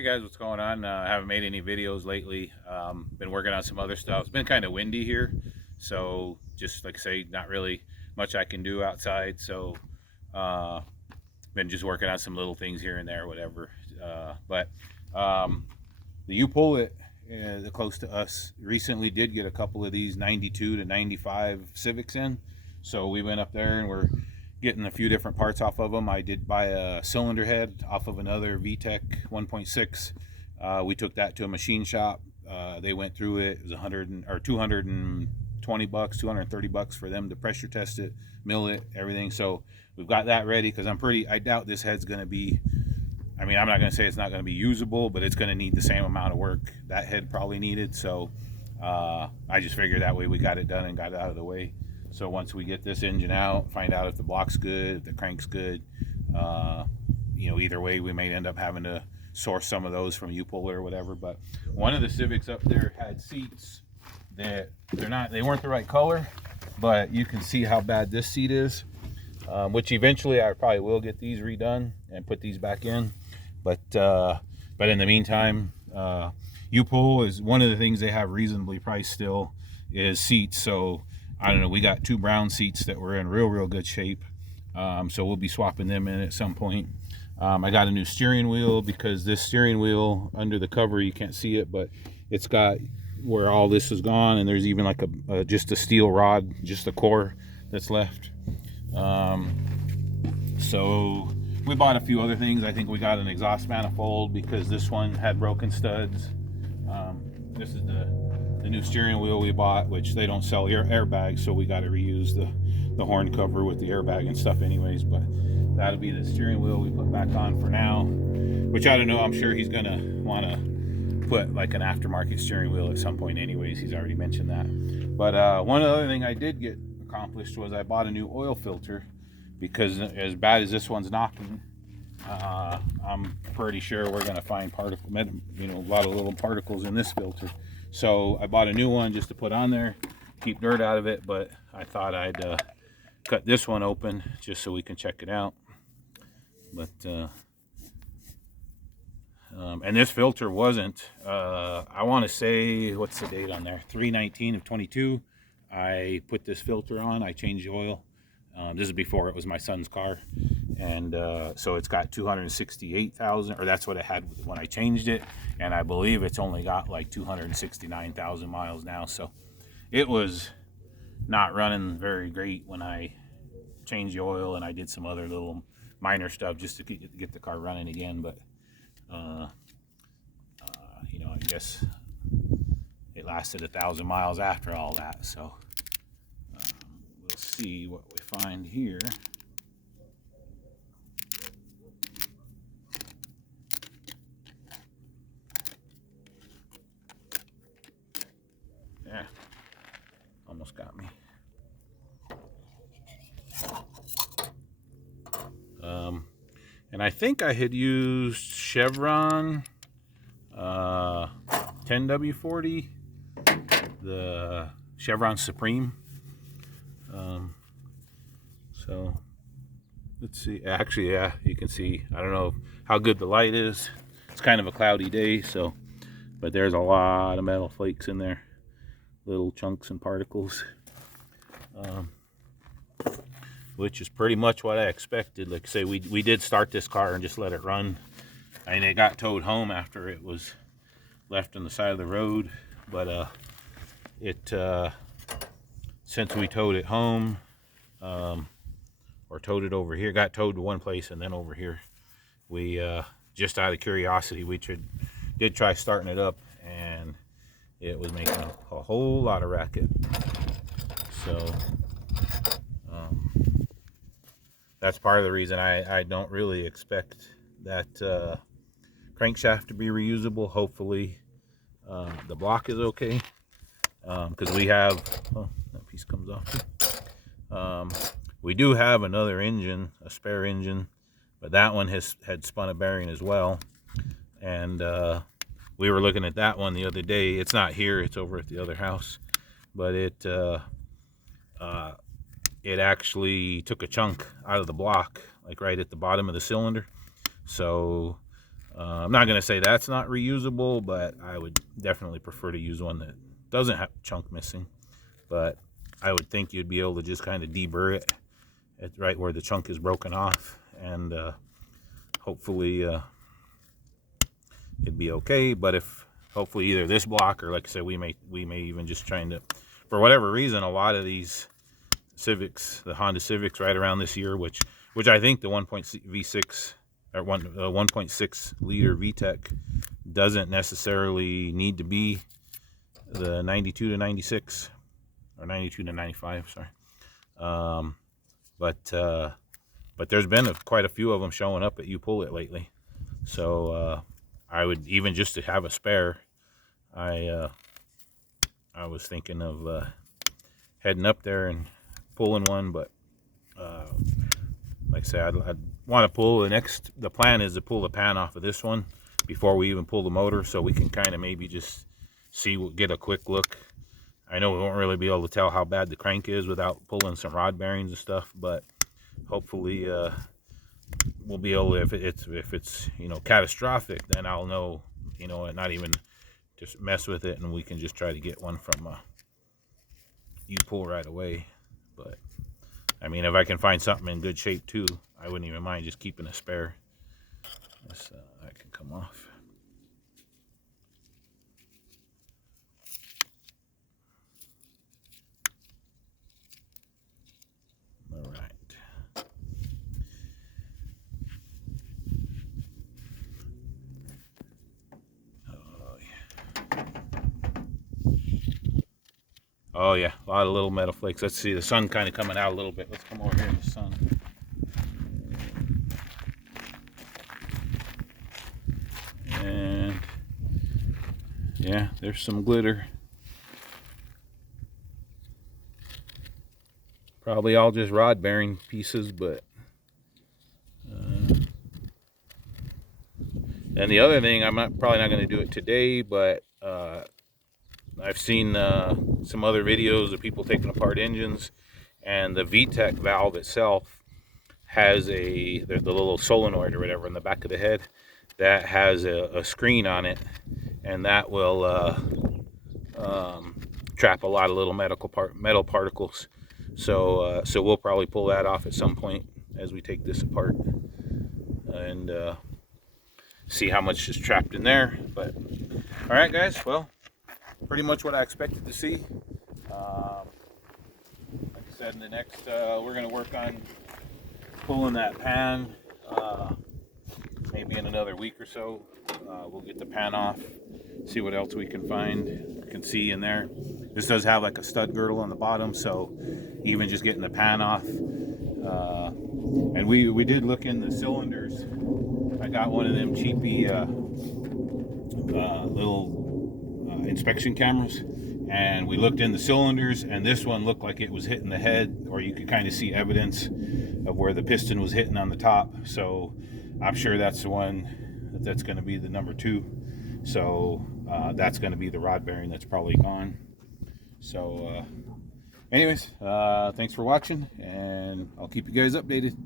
Hey guys, what's going on? I haven't made any videos lately. Been working on some other stuff. It's been kind of windy here, so just like I say, not really much I can do outside. So uh, been just working on some little things here and there, whatever. But the U-Pull close to us recently did get a couple of these 92 to 95 Civics in. So we went up there and we're getting a few different parts off of them. I did buy a cylinder head off of another VTEC 1.6. We took that to a machine shop. They went through it. It was 100 or 220 bucks, 230 bucks for them to pressure test it, mill it, everything. So we've got that ready because I doubt this head's going to be, I mean, I'm not going to say it's not going to be usable, but it's going to need the same amount of work that head probably needed. So I just figured that way we got it done and got it out of the way. So once we get this engine out, find out if the block's good, if the crank's good, either way, we may end up having to source some of those from U-Pull or whatever. But one of the Civics up there had seats that they weren't the right color, but you can see how bad this seat is, which eventually I probably will get these redone and put these back in. But in the meantime, U-Pull is one of the things they have reasonably priced still is seats. So I don't know, we got two brown seats that were in real good shape, so we'll be swapping them in at some point. I got a new steering wheel because this steering wheel under the cover, you can't see it, but it's got where all this is gone, and there's even like just a steel rod, just the core that's left. So we bought a few other things. I think we got an exhaust manifold because this one had broken studs. This is the new steering wheel we bought, which they don't sell airbags, so we got to reuse the horn cover with the airbag and stuff anyways. But that'll be the steering wheel we put back on for now, which I don't know, I'm sure he's gonna want to put like an aftermarket steering wheel at some point anyways. He's already mentioned that. But one other thing I did get accomplished was I bought a new oil filter because as bad as this one's knocking, I'm pretty sure we're gonna find a lot of little particles in this filter. So I bought a new one just to put on there, keep dirt out of it, but I thought I'd cut this one open just so we can check it out. But and this filter wasn't, I want to say, what's the date on there? 3/19 of 22. I put this filter on, I changed the oil. This is before it was my son's car, and so it's got 268,000, or that's what it had when I changed it, and I believe it's only got like 269,000 miles now. So it was not running very great when I changed the oil, and I did some other little minor stuff just to get the car running again. But I guess it lasted 1,000 miles after all that. So we'll see what we find here. Yeah, almost got me. And I think I had used Chevron 10W40, the Chevron Supreme. So let's see. Actually, yeah, you can see. I don't know how good the light is. It's kind of a cloudy day, so, but there's a lot of metal flakes in there, little chunks and particles, which is pretty much what I expected. Like I say, we did start this car and just let it run. I mean, it got towed home after it was left on the side of the road, but since we towed it home, or towed it over here, got towed to one place and then over here, we just out of curiosity, we did try starting it up, and it was making a whole lot of racket. So that's part of the reason I don't really expect that crankshaft to be reusable. Hopefully the block is okay, because we have, oh, that piece comes off. We do have another engine, a spare engine, but that one had spun a bearing as well, and we were looking at that one the other day. It's not here, it's over at the other house, but it actually took a chunk out of the block, like right at the bottom of the cylinder. So I'm not going to say that's not reusable, but I would definitely prefer to use one that doesn't have chunk missing. But I would think you'd be able to just kind of deburr it at right where the chunk is broken off, and hopefully it'd be okay. But if hopefully either this block, or like I said, we may even just trying to, for whatever reason, a lot of these Civics, the Honda Civics right around this year, which I think the 1.6 or 1.6 liter VTEC doesn't necessarily need to be the 92 to 96 or 92 to 95, sorry. But there's been quite a few of them showing up at You Pull It lately. So I would, even just to have a spare, I was thinking of heading up there and pulling one. But like I said, I'd want to pull the plan is to pull the pan off of this one before we even pull the motor, so we can kind of maybe just get a quick look. I know we won't really be able to tell how bad the crank is without pulling some rod bearings and stuff, but hopefully we'll be able to, if it's you know, catastrophic, then I'll know, you know, and not even just mess with it, and we can just try to get one from You Pull right away. But I mean, if I can find something in good shape too, I wouldn't even mind just keeping a spare. This that can come off. All right. Oh yeah, a lot of little metal flakes. Let's see, the sun kind of coming out a little bit. Let's come over here in the sun. And yeah, there's some glitter. Probably all just rod bearing pieces, but and the other thing, probably not going to do it today, but I've seen some other videos of people taking apart engines, and the VTEC valve itself has the little solenoid or whatever in the back of the head that has a screen on it, and that will trap a lot of little metal particles. So we'll probably pull that off at some point as we take this apart and see how much is trapped in there. But all right, guys, well, pretty much what I expected to see. Like I said, in the next, we're going to work on pulling that pan. Maybe in another week or so, we'll get the pan off, see what else we can see in there. This does have like a stud girdle on the bottom, so even just getting the pan off. And we did look in the cylinders. I got one of them cheapy little inspection cameras, and we looked in the cylinders, and this one looked like it was hitting the head, or you could kind of see evidence of where the piston was hitting on the top. So I'm sure that's the one that's going to be the number 2. So that's going to be the rod bearing that's probably gone. So anyways, thanks for watching, and I'll keep you guys updated.